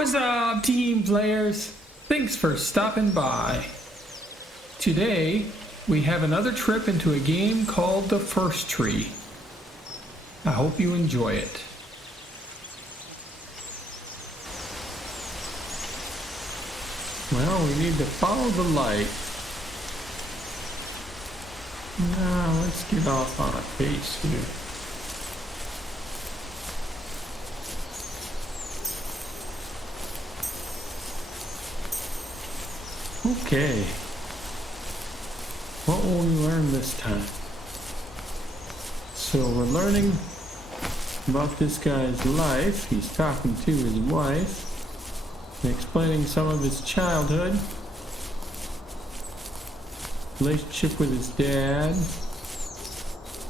What's up, team players? Thanks for stopping by. Today, we have another trip into a game called The First Tree. I hope you enjoy it. Well, we need to follow the light. Now, let's get off on a pace here. Okay, what will we learn this time? So we're learning about this guy's life. He's talking to his wife and explaining some of his childhood, relationship with his dad,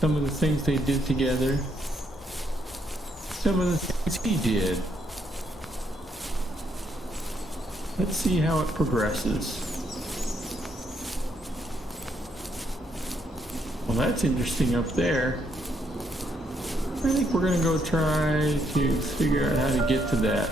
some of the things they did together, some of the things he did. Let's see how it progresses. Well, that's interesting up there. I think we're gonna go try to figure out how to get to that.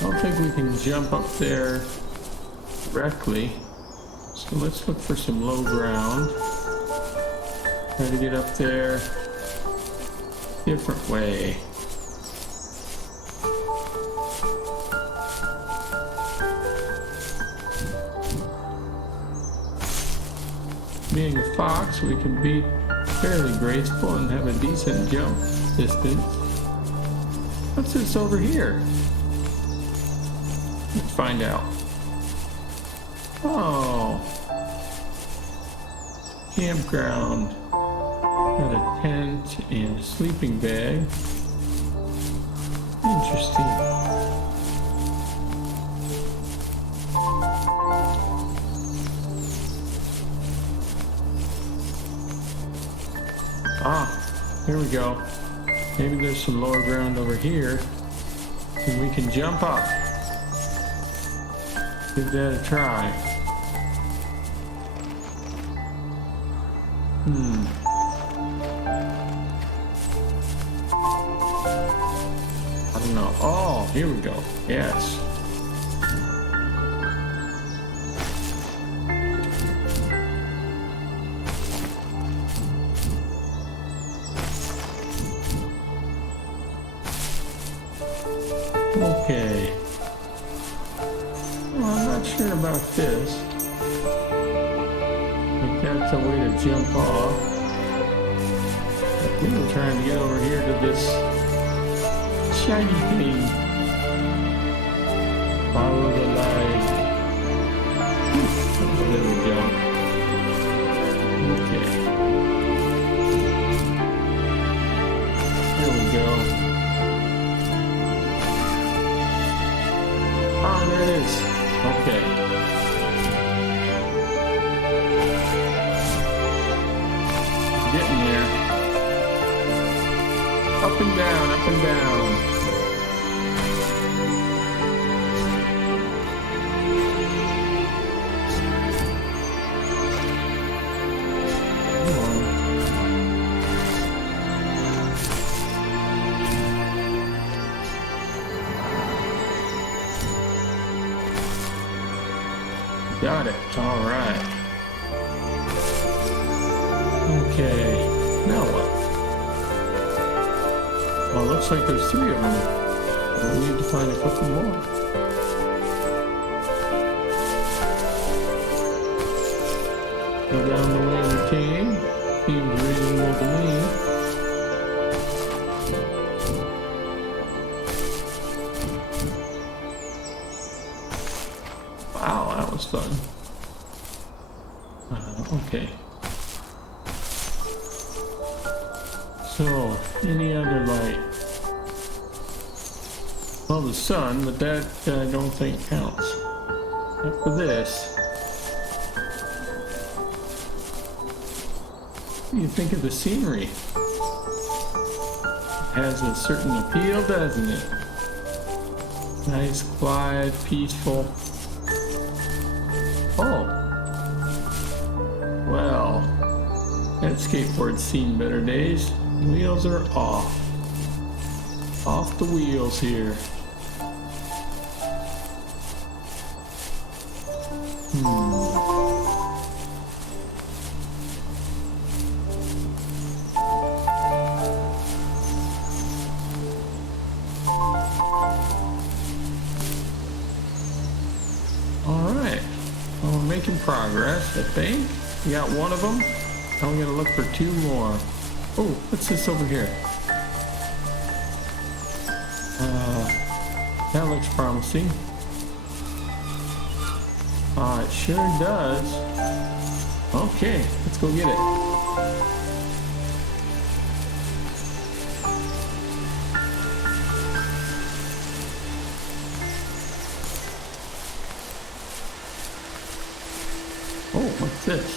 I don't think we can jump up there directly. So let's look for some low ground. Try to get up there a different way. Being a fox, we can be fairly graceful and have a decent jump distance. What's this over here? Let's find out. Oh, campground. Got a tent and a sleeping bag. Interesting. Ah, here we go. Maybe there's some lower ground over here, and we can jump up. Give that a try. I don't know. Oh, here we go. Yes. Okay. Well, I'm not sure about this. I think that's a way to jump off. But we were trying to get over here to this shiny thing. Follow the light. There we go. Okay. There we go. Oh, there it is. Okay. Getting there. Up and down, up and down. Come on. Got it. All right. Okay. Now what? Well, looks like there's 3 of them. We need to find a couple more. Go down the way we came. Seems reasonable to me. Wow, that was fun. Okay. So, any other light? Well, the sun, but that I don't think counts. Not for this. What do you think of the scenery? It has a certain appeal, doesn't it? Nice, quiet, peaceful. Oh, well, that skateboard's seen better days. Wheels are off. Off the wheels here. Alright, well, we're making progress, I think. We got one of them. Now we're gonna look for two more. Oh, what's this over here? That looks promising. It sure does. Okay, let's go get it. Oh, what's this?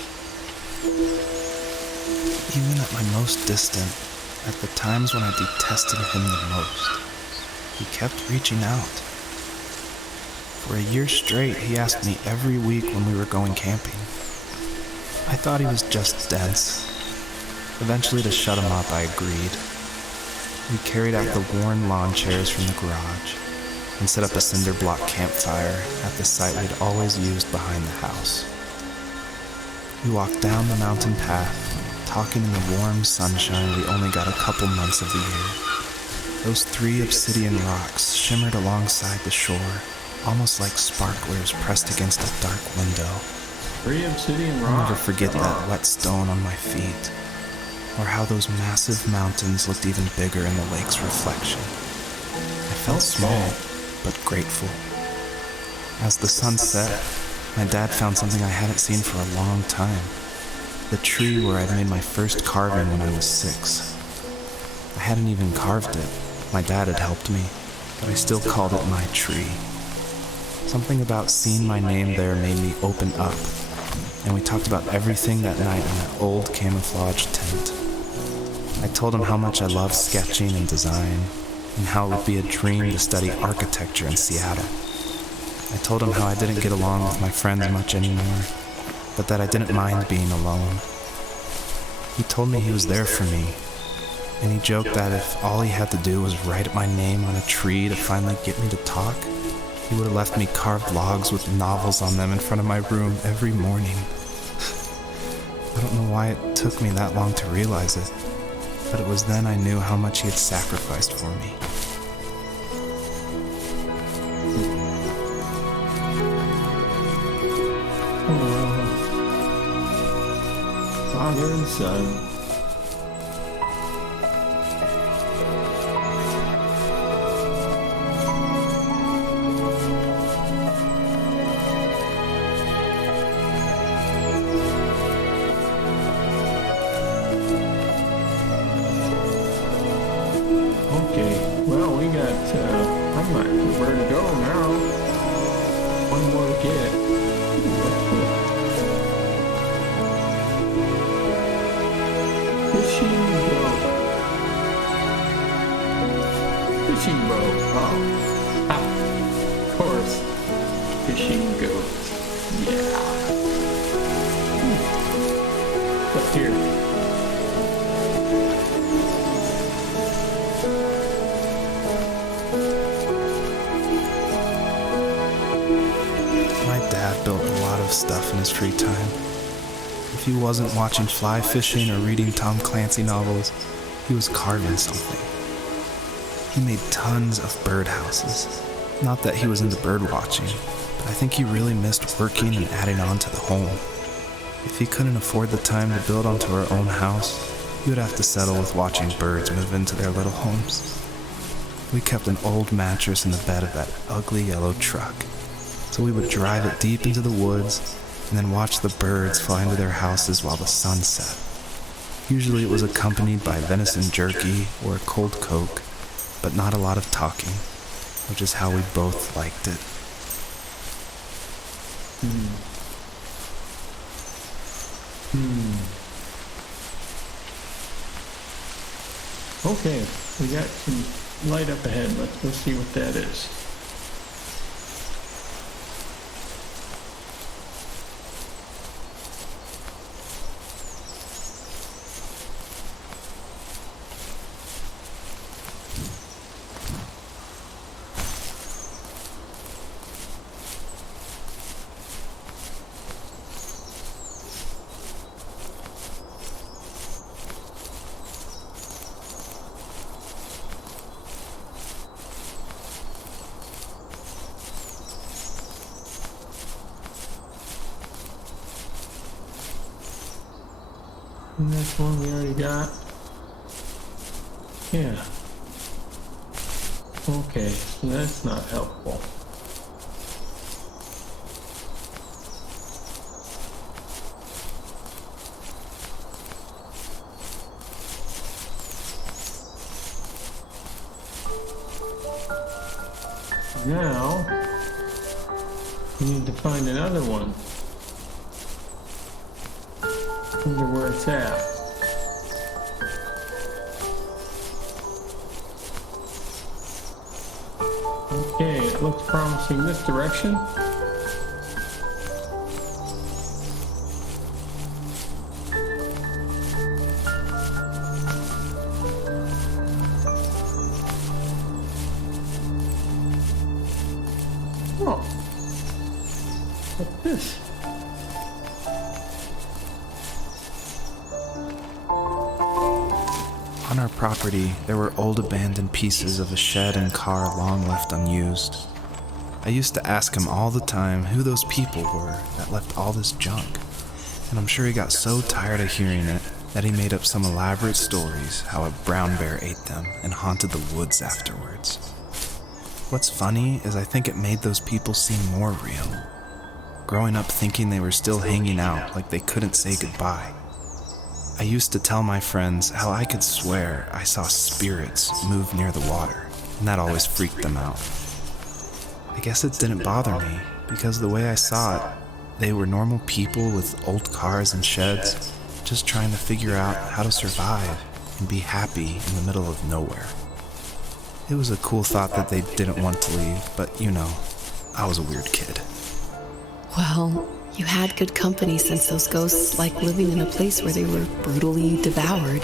Even at my most distant, at the times when I detested him the most, he kept reaching out. For a year straight, he asked me every week when we were going camping. I thought he was just dense. Eventually, to shut him up, I agreed. We carried out the worn lawn chairs from the garage and set up a cinder block campfire at the site we'd always used behind the house. We walked down the mountain path, talking in the warm sunshine we only got a couple months of the year. Those 3 obsidian rocks shimmered alongside the shore, almost like sparklers pressed against a dark window. 3 obsidian rocks? I'll never forget that wet stone on my feet, or how those massive mountains looked even bigger in the lake's reflection. I felt small, but grateful. As the sun set, my dad found something I hadn't seen for a long time. The tree where I'd made my first carving when I was 6. I hadn't even carved it. My dad had helped me, but I still called it my tree. Something about seeing my name there made me open up, and we talked about everything that night in that old camouflage tent. I told him how much I loved sketching and design, and how it would be a dream to study architecture in Seattle. I told him how I didn't get along with my friends much anymore, but that I didn't mind being alone. He told me he was there for me, and he joked that if all he had to do was write my name on a tree to finally get me to talk, he would have left me carved logs with novels on them in front of my room every morning. I don't know why it took me that long to realize it, but it was then I knew how much he had sacrificed for me. Father and son. Okay, well, we got, I'm not sure where to go now. One more to get. Fishing boat. Fishing boat. Oh. Of course. Fishing goats. Yeah. Up here. My dad built a lot of stuff in his free time. If he wasn't watching fly fishing or reading Tom Clancy novels, he was carving something. He made tons of birdhouses. Not that he was into bird watching, but I think he really missed working and adding on to the home. If he couldn't afford the time to build onto our own house, he would have to settle with watching birds move into their little homes. We kept an old mattress in the bed of that ugly yellow truck, so we would drive it deep into the woods and then watch the birds fly into their houses while the sun set. Usually it was accompanied by venison jerky or a cold Coke, but not a lot of talking, which is how we both liked it. Okay, we got some light up ahead. Let's go see what that is. And that's one we already got. Yeah. Okay, so that's not helpful. Now, we need to find another one. Wonder where it's at. Okay, it looks promising this direction. Oh, what's this? On our property, there were old abandoned pieces of a shed and car long left unused. I used to ask him all the time who those people were that left all this junk, and I'm sure he got so tired of hearing it that he made up some elaborate stories how a brown bear ate them and haunted the woods afterwards. What's funny is I think it made those people seem more real. Growing up thinking they were still hanging out like they couldn't say goodbye. I used to tell my friends how I could swear I saw spirits move near the water, and that always freaked them out. I guess it didn't bother me, because the way I saw it, they were normal people with old cars and sheds, just trying to figure out how to survive and be happy in the middle of nowhere. It was a cool thought that they didn't want to leave, but you know, I was a weird kid. Well, you had good company since those ghosts like living in a place where they were brutally devoured.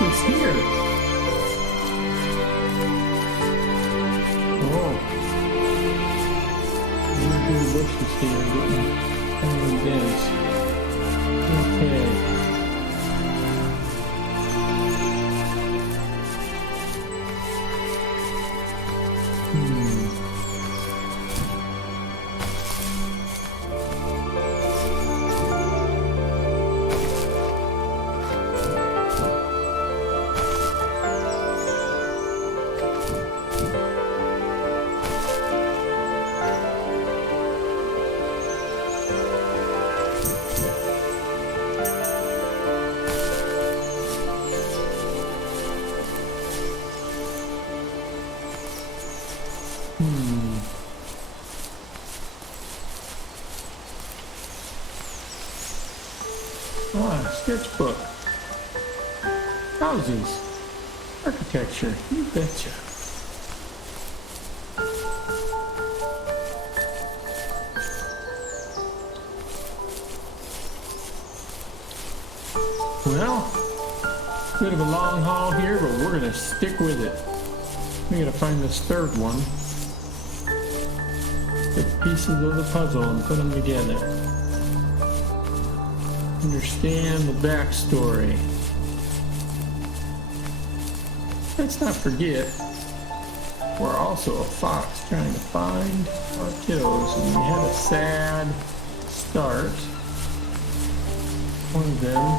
It's here. Oh. These new bushes here getting kind of dense. Okay. Sketchbook. Houses. Architecture. You betcha. Well, bit of a long haul here, but we're gonna stick with it. We gotta find this third one. The pieces of the puzzle and put them together. Understand the backstory. Let's not forget, we're also a fox trying to find our kiddos, and we had a sad start. One of them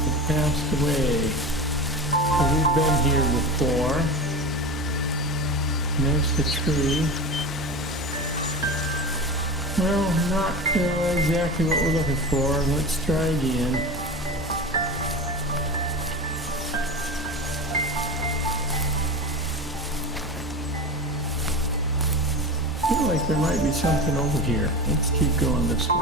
had passed away. So we've been here before. And there's the tree. Well, not exactly what we're looking for. Let's try again. I feel like there might be something over here. Let's keep going this way.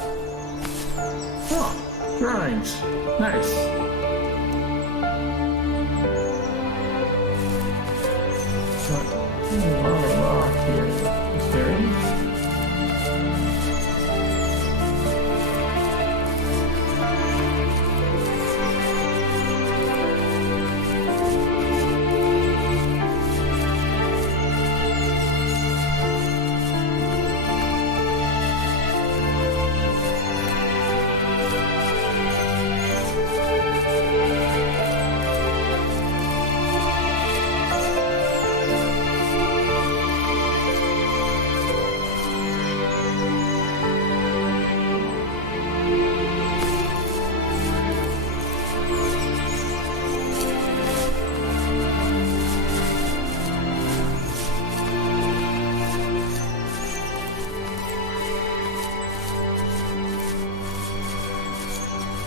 Oh, drawings. Nice. A lot of rock here. Is there any?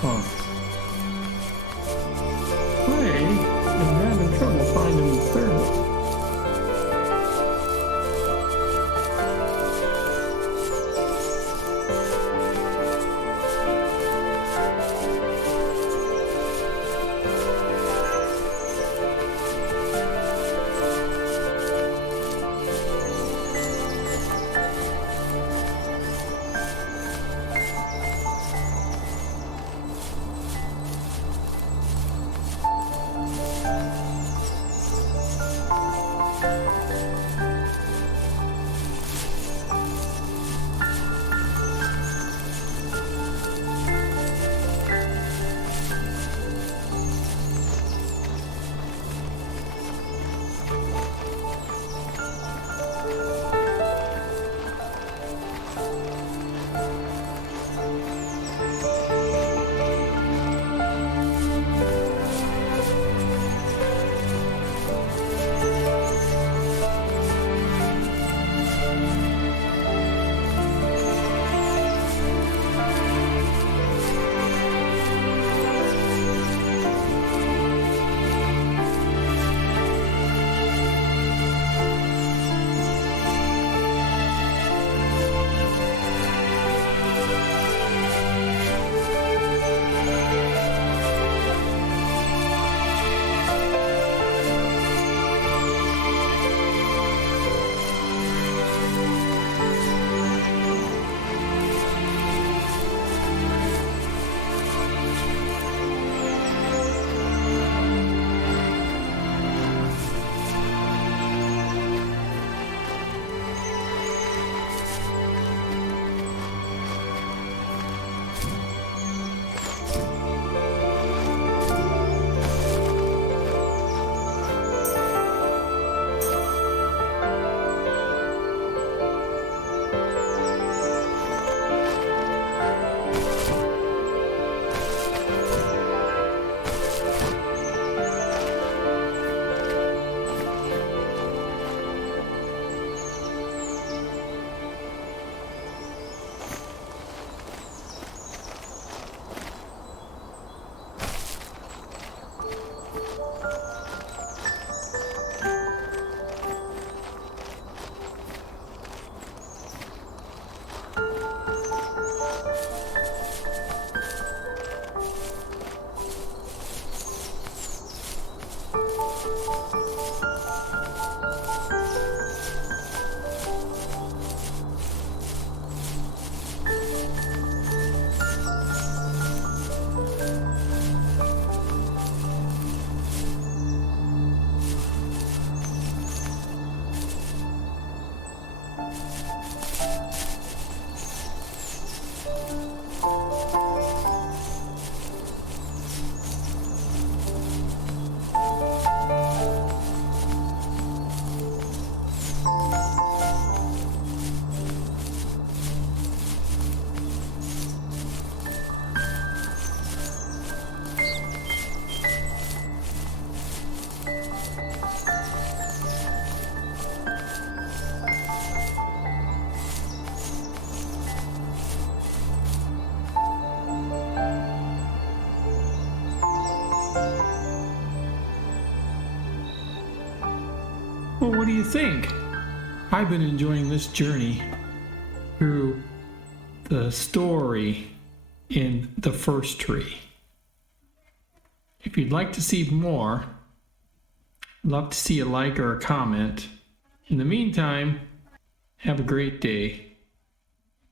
Huh. I'm having trouble finding the thermal. Well, what do you think? I've been enjoying this journey through the story in the first tree. If you'd like to see more, I'd love to see a like or a comment. In the meantime, have a great day.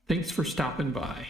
Thanks for stopping by.